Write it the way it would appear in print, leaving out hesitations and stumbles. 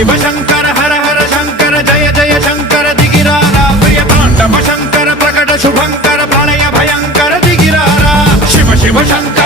शिव शंकर हर हर शंकर जय जय शंकर दिगिरारा प्रिय तांडव शंकर प्रकट शुभंकर प्रलय भयंकर दिगिरारा शिव शिव शंकर